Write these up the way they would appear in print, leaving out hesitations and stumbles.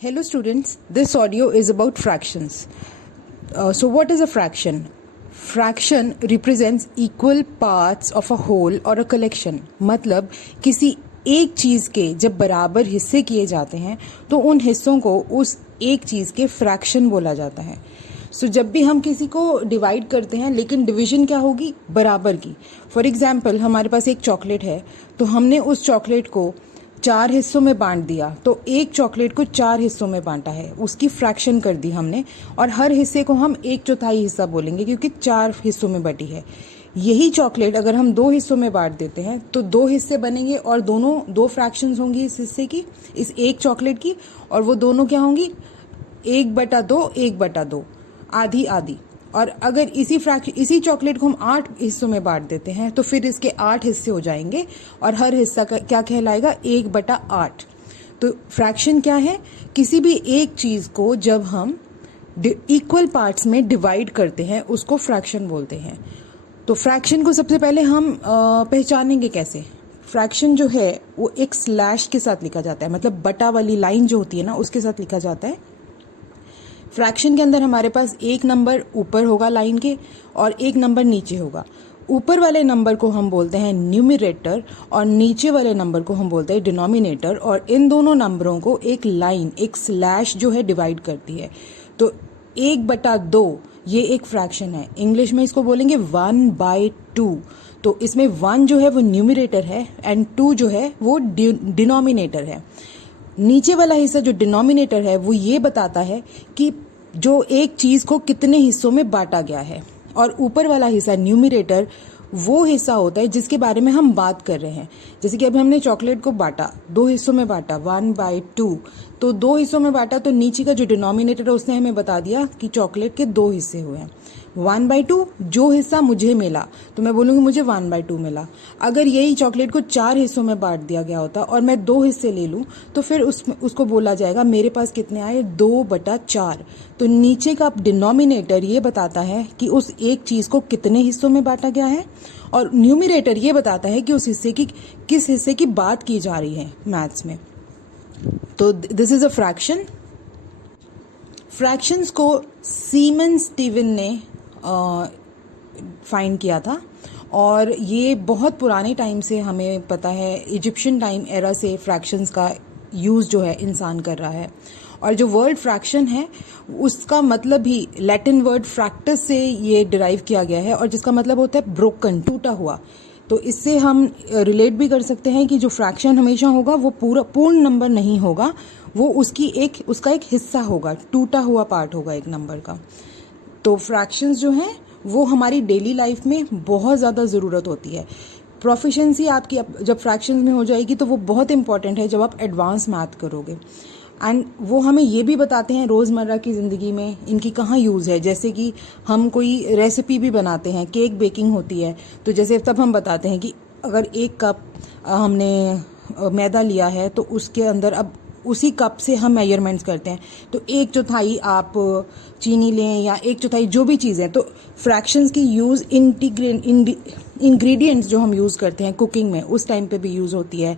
Hello students, this audio is about fractions. So what is a fraction? Fraction represents equal parts of a whole or a collection. मतलब किसी एक चीज़ के जब बराबर हिस्से किए जाते हैं तो उन हिस्सों को उस एक चीज़ के फ्रैक्शन बोला जाता है. सो जब भी हम किसी को डिवाइड करते हैं लेकिन डिवीजन क्या होगी? बराबर की. फॉर एग्जाम्पल हमारे पास एक चॉकलेट है तो हमने उस चॉकलेट को 4 हिस्सों में बांट दिया, तो एक चॉकलेट को 4 हिस्सों में बांटा है, उसकी फ्रैक्शन कर दी हमने, और हर हिस्से को हम 1/4 हिस्सा बोलेंगे क्योंकि 4 हिस्सों में बटी है. यही चॉकलेट अगर हम 2 हिस्सों में बांट देते हैं तो 2 हिस्से बनेंगे और दोनों 2 फ्रैक्शंस होंगी इस हिस्से की, इस एक चॉकलेट की, और वो दोनों क्या होंगी? 1/2, 1/2, आधी आधी. और अगर इसी चॉकलेट को हम 8 हिस्सों में बांट देते हैं तो फिर इसके 8 हिस्से हो जाएंगे और हर हिस्सा का क्या कहलाएगा? 1/8. तो फ्रैक्शन क्या है? किसी भी एक चीज को जब हम इक्वल पार्ट्स में डिवाइड करते हैं उसको फ्रैक्शन बोलते हैं. तो फ्रैक्शन को सबसे पहले हम पहचानेंगे कैसे? फ्रैक्शन जो है वो एक स्लैश के साथ लिखा जाता है, मतलब बटा वाली लाइन जो होती है ना उसके साथ लिखा जाता है. फ्रैक्शन के अंदर हमारे पास एक नंबर ऊपर होगा लाइन के और एक नंबर नीचे होगा. ऊपर वाले नंबर को हम बोलते हैं न्यूमरेटर और नीचे वाले नंबर को हम बोलते हैं डिनोमिनेटर, और इन दोनों नंबरों को एक लाइन, एक स्लैश जो है डिवाइड करती है. तो 1/2 ये एक फ्रैक्शन है. इंग्लिश में इसको बोलेंगे 1/2. तो इसमें 1 जो है वो न्यूमरेटर है एंड 2 जो है वो डिनोमिनेटर है. नीचे वाला हिस्सा जो डिनोमिनेटर है वो ये बताता है कि जो एक चीज को कितने हिस्सों में बांटा गया है, और ऊपर वाला हिस्सा न्यूमरेटर वो हिस्सा होता है जिसके बारे में हम बात कर रहे हैं. जैसे कि अभी हमने चॉकलेट को बांटा, 2 हिस्सों में बांटा, 1/2, तो 2 हिस्सों में बांटा, तो नीचे का जो डिनोमिनेटर है उसने हमें बता दिया कि चॉकलेट के 2 हिस्से हुए हैं. 1/2 जो हिस्सा मुझे मिला तो मैं बोलूंगी मुझे 1/2 मिला. अगर यही चॉकलेट को 4 हिस्सों में बांट दिया गया होता और मैं 2 हिस्से ले लूं तो फिर उसको बोला जाएगा मेरे पास कितने आए? 2/4. तो नीचे का डिनोमिनेटर ये बताता है कि उस एक चीज को कितने हिस्सों में बांटा गया है, और न्यूमरेटर ये बताता है कि उस हिस्से की किस हिस्से की बात की जा रही है मैथ्स में. तो this is a fraction. Fractions को सीमन स्टीवन ने फाइंड किया था, और ये बहुत पुराने टाइम से हमें पता है, इजिप्शियन टाइम एरा से फ्रैक्शंस का यूज़ जो है इंसान कर रहा है. और जो वर्ड फ्रैक्शन है उसका मतलब ही लैटिन वर्ड फ्रैक्टस से ये डिराइव किया गया है, और जिसका मतलब होता है ब्रोकन, टूटा हुआ. तो इससे हम रिलेट भी कर सकते हैं कि जो फ्रैक्शन हमेशा होगा वो पूर्ण नंबर नहीं होगा, वो उसका एक हिस्सा होगा, टूटा हुआ पार्ट होगा एक नंबर का. तो फ्रैक्शंस जो हैं वो हमारी डेली लाइफ में बहुत ज़्यादा ज़रूरत होती है. प्रोफिशिएंसी आपकी जब फ्रैक्शंस में हो जाएगी तो वो बहुत इंपॉर्टेंट है जब आप एडवांस मैथ करोगे. एंड वो हमें ये भी बताते हैं रोज़मर्रा की ज़िंदगी में इनकी कहाँ यूज़ है. जैसे कि हम कोई रेसिपी भी बनाते हैं, केक बेकिंग होती है, तो जैसे तब हम बताते हैं कि अगर 1 कप हमने मैदा लिया है तो उसके अंदर अब उसी कप से हम मेजरमेंट्स करते हैं, तो 1/4 आप चीनी लें या 1/4 जो भी चीज़ है. तो फ्रैक्शंस की यूज़ इंग्रेडिएंट्स जो हम यूज़ करते हैं कुकिंग में उस टाइम पे भी यूज़ होती है,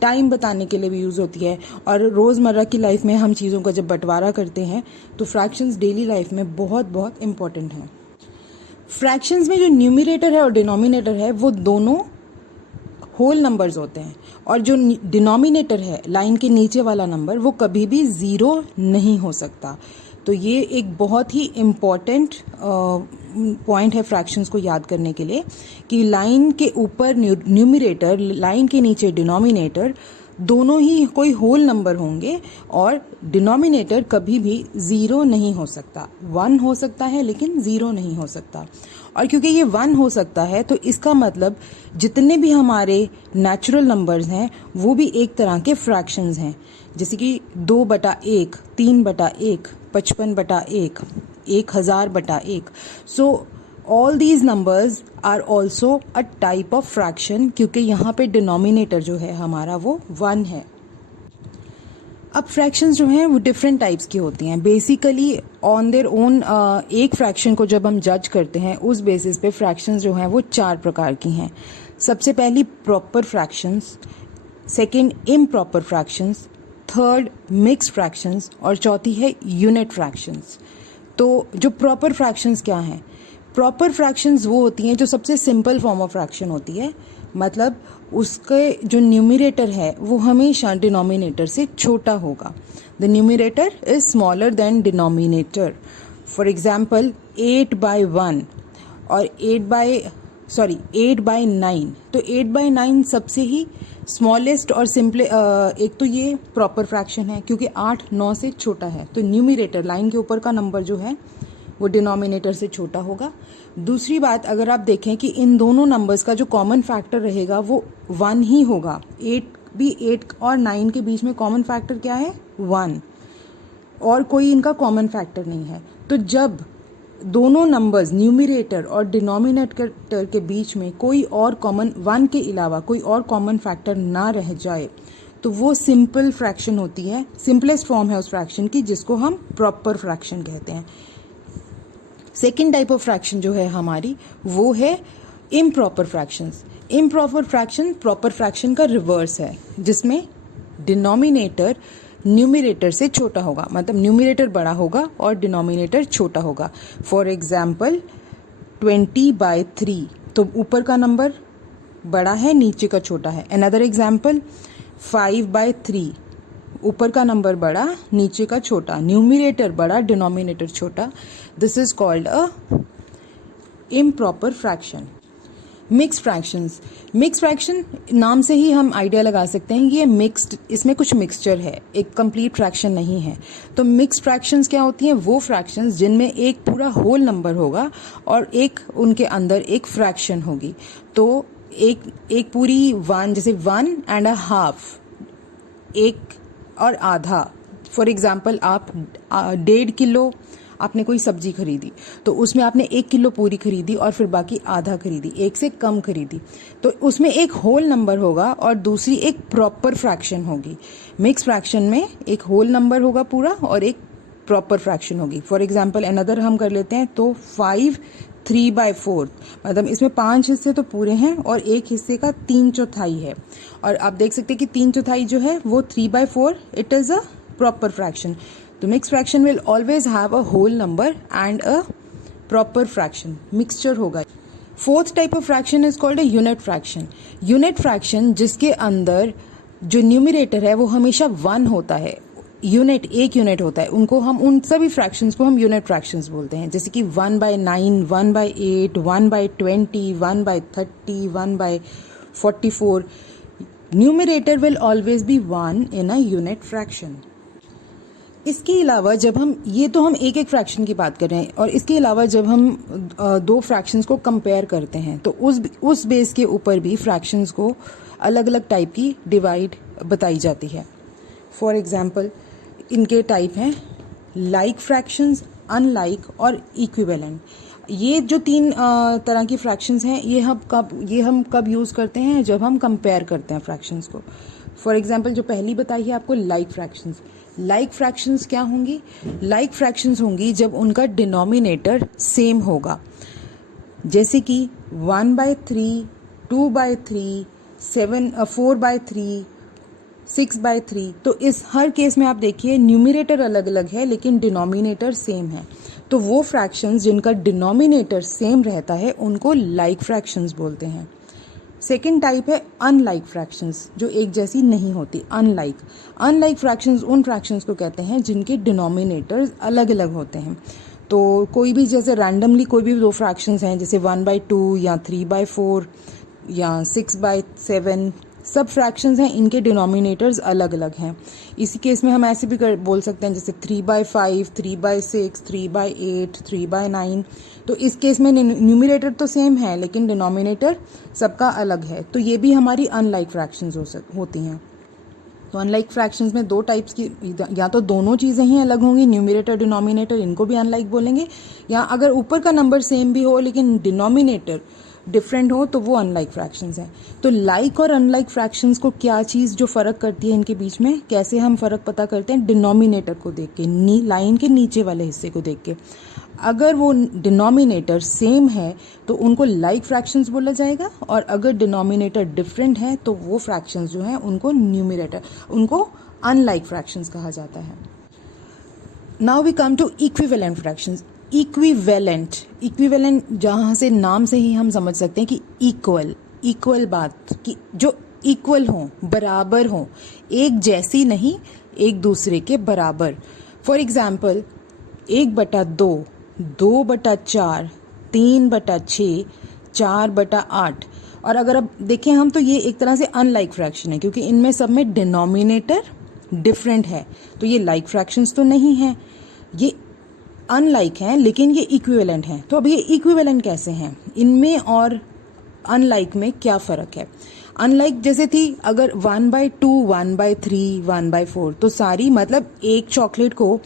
टाइम बताने के लिए भी यूज़ होती है, और रोज़मर्रा की लाइफ में हम चीज़ों का जब बंटवारा करते हैं तो फ्रैक्शंस डेली लाइफ में बहुत बहुत इंपॉर्टेंट हैं. फ्रैक्शंस में जो न्यूमरेटर है और डिनोमिनेटर है वो दोनों होल नंबर्स होते हैं, और जो डिनोमिनेटर है लाइन के नीचे वाला नंबर वो कभी भी 0 नहीं हो सकता. तो ये एक बहुत ही इम्पॉर्टेंट पॉइंट है फ्रैक्शंस को याद करने के लिए कि लाइन के ऊपर न्यूमरेटर, लाइन के नीचे डिनोमिनेटर, दोनों ही कोई होल नंबर होंगे, और डिनोमिनेटर कभी भी 0 नहीं हो सकता. 1 हो सकता है लेकिन 0 नहीं हो सकता. और क्योंकि ये 1 हो सकता है तो इसका मतलब जितने भी हमारे नेचुरल नंबर्स हैं वो भी एक तरह के फ्रैक्शंस हैं. जैसे कि 2/1, 3/1, 55/1, 1000/1. So all these numbers are also a type of fraction, क्योंकि यहाँ पे डिनोमिनेटर जो है हमारा वो 1 है. अब फ्रैक्शंस जो हैं वो डिफरेंट टाइप्स की होती हैं. बेसिकली ऑन देयर ओन एक फ्रैक्शन को जब हम जज करते हैं उस बेसिस पे फ्रैक्शंस जो हैं वो 4 प्रकार की हैं. सबसे पहली proper fractions, second improper fractions, third mixed fractions और चौथी है यूनिट फ्रैक्शंस। तो जो प्रॉपर फ्रैक्शंस क्या हैं? प्रॉपर फ्रैक्शंस वो होती हैं जो सबसे सिंपल फॉर्म ऑफ फ्रैक्शन होती है, मतलब उसके जो न्यूमरेटर है वो हमेशा डिनोमिनेटर से छोटा होगा। The numerator is smaller than denominator. For example 8/1 और 8/9, तो 8/9 सबसे ही स्मॉलेस्ट और सिंपल एक तो ये प्रॉपर फ्रैक्शन है क्योंकि 8 9 से छोटा है, तो न्यूमरेटर लाइन के ऊपर का नंबर जो है वो डिनोमिनेटर से छोटा होगा। दूसरी बात, अगर आप देखें कि इन दोनों नंबर्स का जो कॉमन फैक्टर रहेगा वो 1 ही होगा। 8 और 9 के बीच में कॉमन फैक्टर क्या है? 1, और कोई इनका कॉमन फैक्टर नहीं है। तो जब दोनों नंबर्स न्यूमरेटर और डिनोमिनेटर के बीच में कोई और कॉमन 1 के अलावा कोई और कॉमन फैक्टर ना रह जाए तो वो सिंपल फ्रैक्शन होती है, सिंपलेस्ट फॉर्म है उस फ्रैक्शन की, जिसको हम प्रॉपर फ्रैक्शन कहते हैं। सेकेंड टाइप ऑफ फ्रैक्शन जो है हमारी वो है improper fractions. Improper fraction proper fraction का रिवर्स है, जिसमें डिनोमिनेटर न्यूमरेटर से छोटा होगा, मतलब न्यूमरेटर बड़ा होगा और डिनोमिनेटर छोटा होगा। फॉर एग्जाम्पल 20/3, तो ऊपर का नंबर बड़ा है, नीचे का छोटा है। अनदर एग्जाम्पल 5/3, ऊपर का नंबर बड़ा, नीचे का छोटा, न्यूमरेटर बड़ा, डिनोमिनेटर छोटा। This is called a improper fraction. Mixed fractions, mixed fraction नाम से ही हम आइडिया लगा सकते हैं कि ये मिक्स्ड, इसमें कुछ मिक्सचर है, एक कंप्लीट फ्रैक्शन नहीं है। तो मिक्स्ड फ्रैक्शंस क्या होती हैं? वो फ्रैक्शंस जिनमें एक पूरा होल नंबर होगा और एक उनके अंदर एक फ्रैक्शन होगी। तो एक पूरी 1, जैसे 1.5, एक और आधा। फॉर एग्जाम्पल आप 1.5 किलो आपने कोई सब्जी खरीदी, तो उसमें आपने 1 किलो पूरी खरीदी और फिर बाकी आधा खरीदी, एक से कम खरीदी, तो उसमें एक होल नंबर होगा और दूसरी एक प्रॉपर फ्रैक्शन होगी। मिक्स फ्रैक्शन में एक होल नंबर होगा पूरा और एक प्रॉपर फ्रैक्शन होगी। फॉर एग्जाम्पल अनदर हम कर लेते हैं, तो 5 3/4, मतलब इसमें 5 हिस्से तो पूरे हैं और एक हिस्से का 3/4 है, और आप देख सकते हैं कि 3/4 जो है वो 3/4, it is a proper fraction. तो mix fraction will always have a whole number and a proper fraction, mixture होगा। Fourth type of fraction is called a unit fraction. Unit fraction जिसके अंदर जो न्यूमरेटर है वो हमेशा 1 होता है, यूनिट, एक यूनिट होता है, उन सभी फ्रैक्शंस को हम यूनिट फ्रैक्शंस बोलते हैं। जैसे कि 1/9, 1/8, 1/20, 1/30, 1/44। Numerator will always be 1 in a unit fraction. इसके अलावा जब हम एक एक फ्रैक्शन की बात कर रहे हैं, और इसके अलावा जब हम दो फ्रैक्शंस को कंपेयर करते हैं तो उस बेस के ऊपर भी फ्रैक्शंस को अलग अलग टाइप की डिवाइड बताई जाती है। फॉर एग्जांपल इनके टाइप हैं लाइक फ्रैक्शंस, अनलाइक और इक्विवेलेंट। ये जो 3 तरह की फ्रैक्शंस हैं ये हम कब यूज़ करते हैं? जब हम कंपेयर करते हैं फ्रैक्शंस को। फॉर एग्जांपल जो पहली बताई है आपको लाइक फ्रैक्शंस। लाइक फ्रैक्शंस क्या होंगी? लाइक फ्रैक्शंस होंगी जब उनका डिनोमिनेटर सेम होगा, जैसे कि 1/3, 2/3, 4/3, 6/3। तो इस हर केस में आप देखिए न्यूमरेटर अलग अलग है लेकिन डिनोमिनेटर सेम है। तो वो फ्रैक्शंस जिनका डिनोमिनेटर सेम रहता है उनको लाइक फ्रैक्शंस बोलते हैं। सेकेंड टाइप है अनलाइक फ्रैक्शंस, जो एक जैसी नहीं होती, अनलाइक फ्रैक्शंस उन फ्रैक्शंस को कहते हैं जिनके डिनोमिनेटर्स अलग अलग होते हैं। तो कोई भी जैसे रैंडमली कोई भी 2 फ्रैक्शंस हैं, जैसे 1/2 या 3/4 या 6/7, सब फ्रैक्शंस हैं, इनके डिनोमिनेटर्स अलग अलग हैं। इसी केस में हम ऐसे भी बोल सकते हैं जैसे 3/5, 3/6, 3/8, 3/9। तो इस केस में न्यूमरेटर तो सेम है लेकिन डिनोमिनेटर सबका अलग है, तो ये भी हमारी अनलाइक फ्रैक्शंस होती हैं। तो अनलाइक फ्रैक्शंस में 2 टाइप्स की, या तो दोनों चीज़ें ही अलग होंगी, न्यूमरेटर डिनोमिनेटर, इनको भी अनलाइक बोलेंगे, या अगर ऊपर का नंबर सेम भी हो लेकिन डिनोमिनेटर डिफरेंट हो तो वो अनलाइक फ्रैक्शंस हैं। तो लाइक और अनलाइक फ्रैक्शंस को क्या चीज़ जो फ़र्क करती है इनके बीच में, कैसे हम फ़र्क पता करते हैं? डिनोमिनेटर को देख के, लाइन के नीचे वाले हिस्से को देख के। अगर वो डिनोमिनेटर सेम है तो उनको लाइक फ्रैक्शंस बोला जाएगा, और अगर डिनोमिनेटर डिफरेंट है तो वो फ्रैक्शंस जो हैं उनको अनलाइक फ्रैक्शंस कहा जाता है। Now we come to equivalent fractions. Equivalent जहाँ से नाम से ही हम समझ सकते हैं कि इक्वल बात कि जो इक्वल हो, बराबर हो, एक जैसी नहीं, एक दूसरे के बराबर। For example 1/2, 2/4, 3/6, 4/8। और अगर अब देखें हम तो ये एक तरह से अनलाइक फ्रैक्शन है क्योंकि इनमें सब में डिनोमिनेटर डिफरेंट है, तो ये लाइक फ्रैक्शंस तो नहीं है, ये अनलाइक हैं लेकिन ये इक्विवेलेंट हैं। तो अब ये इक्विवेलेंट कैसे हैं, इनमें और अनलाइक में क्या फ़र्क है? अनलाइक जैसे थी अगर 1/2, 1/3, 1/4, तो सारी मतलब एक चॉकलेट को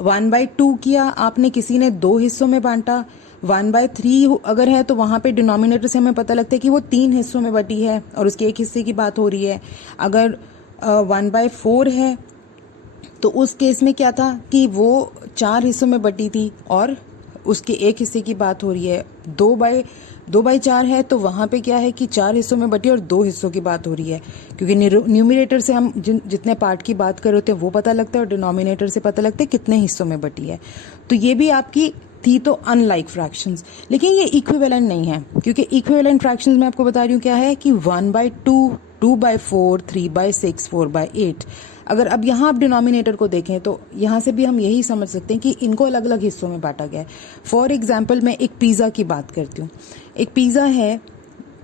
1/2 किया आपने, किसी ने 2 हिस्सों में बांटा। 1/3 अगर है तो वहाँ पे डिनोमिनेटर से हमें पता लगता है कि वो 3 हिस्सों में बटी है और उसके एक हिस्से की बात हो रही है। अगर 1/4 है तो उस केस में क्या था कि वो 4 हिस्सों में बटी थी और उसके एक हिस्से की बात हो रही है। 2/4 है तो वहाँ पे क्या है कि 4 हिस्सों में बटी और 2 हिस्सों की बात हो रही है, क्योंकि न्यूमिनेटर से हम जितने पार्ट की बात कर रहे होते हैं वो पता लगता है और डिनोमिनेटर से पता लगता है कितने हिस्सों में बटी है। तो ये भी आपकी थी तो अनलाइक फ्रैक्शंस। लेकिन ये इक्विवेलेंट नहीं है क्योंकि इक्विवेलेंट फ्रैक्शंस मैं आपको बता रही हूँ क्या है कि 1/2, 2/4, 3/6, 4/8। अगर अब यहाँ आप डिनोमिनेटर को देखें तो यहाँ से भी हम यही समझ सकते हैं कि इनको अलग अलग हिस्सों में बांटा गया है। फॉर एग्जाम्पल मैं एक पिज़्ज़ा की बात करती हूँ। एक पिज़्ज़ा है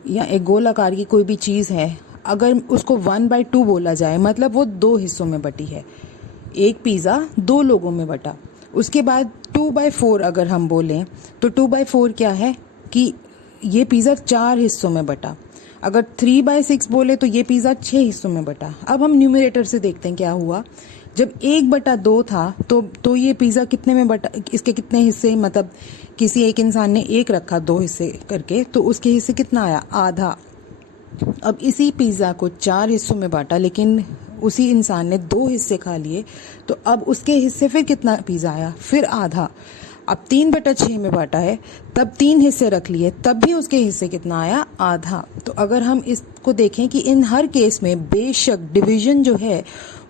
या एक गोल आकार की कोई भी चीज़ है, अगर उसको 1/2 बोला जाए मतलब वो 2 हिस्सों में बटी है। एक पिज़्ज़ा 2 लोगों में बटा। उसके बाद 2/4 अगर हम बोलें तो 2/4 क्या है कि ये पिज़्ज़ा 4 हिस्सों में बटा। अगर 3/6 बोले तो ये पिज़्ज़ा 6 हिस्सों में बटा। अब हम न्यूमरेटर से देखते हैं क्या हुआ। जब 1/2 था तो ये पिज़्ज़ा कितने में बटा, इसके कितने हिस्से, मतलब किसी एक इंसान ने एक रखा 2 हिस्से करके तो उसके हिस्से कितना आया, आधा। अब इसी पिज़्ज़ा को 4 हिस्सों में बांटा लेकिन उसी इंसान ने 2 हिस्से खा लिए, तो अब उसके हिस्से फिर कितना पिज़्ज़ा आया, फिर आधा। अब 3/6 में बांटा है तब 3 हिस्से रख लिए तब भी उसके हिस्से कितना आया, आधा। तो अगर हम इसको देखें कि इन हर केस में बेशक डिवीजन जो है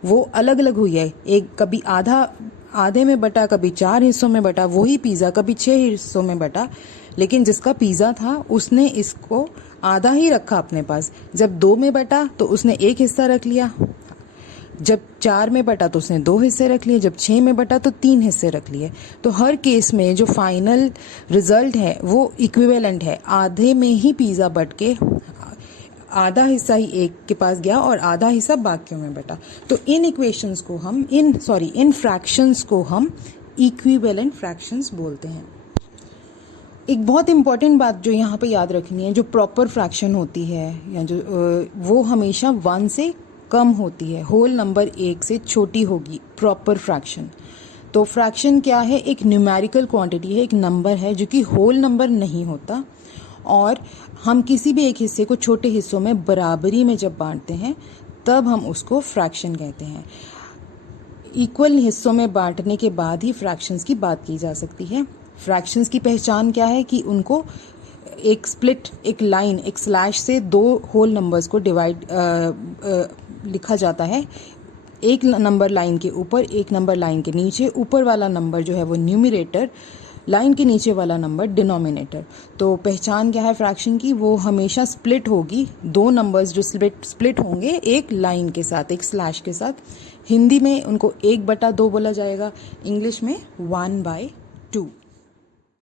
वो अलग अलग हुई है, एक कभी आधे में बटा, कभी 4 हिस्सों में बटा, वही पिज़्ज़ा कभी 6 हिस्सों में बटा, लेकिन जिसका पिज़्ज़ा था उसने इसको आधा ही रखा अपने पास। जब 2 में बटा तो उसने एक हिस्सा रख लिया, जब 4 में बटा तो उसने 2 हिस्से रख लिए, जब 6 में बटा तो 3 हिस्से रख लिए। तो हर केस में जो फाइनल रिजल्ट है वो इक्विवेलेंट है। आधे में ही पिज़्ज़ा बट के आधा हिस्सा ही एक के पास गया और आधा हिस्सा बाकियों में बटा। तो इन इक्वेशंस को हम इन फ्रैक्शंस को हम इक्विवेलेंट फ्रैक्शंस बोलते हैं। एक बहुत इंपॉर्टेंट बात जो यहाँ पे याद रखनी है, जो प्रॉपर फ्रैक्शन होती है या जो वो हमेशा 1 से कम होती है, होल नंबर 1 से छोटी होगी प्रॉपर फ्रैक्शन। तो फ्रैक्शन क्या है, एक न्यूमेरिकल क्वांटिटी है, एक नंबर है जो कि होल नंबर नहीं होता, और हम किसी भी एक हिस्से को छोटे हिस्सों में बराबरी में जब बांटते हैं तब हम उसको फ्रैक्शन कहते हैं। इक्वल हिस्सों में बांटने के बाद ही फ्रैक्शंस की बात की जा सकती है। फ्रैक्शंस की पहचान क्या है कि उनको एक स्प्लिट, एक लाइन, एक स्लैश से 2 होल नंबर्स को लिखा जाता है। एक नंबर लाइन के ऊपर, एक नंबर लाइन के नीचे, ऊपर वाला नंबर जो है वो न्यूमरेटर, लाइन के नीचे वाला नंबर डिनोमिनेटर। तो पहचान क्या है फ्रैक्शन की, वो हमेशा स्प्लिट होगी, 2 नंबर्स जो स्प्लिट होंगे एक लाइन के साथ, एक स्लैश के साथ। हिंदी में उनको 1/2 बोला जाएगा, इंग्लिश में 1/2।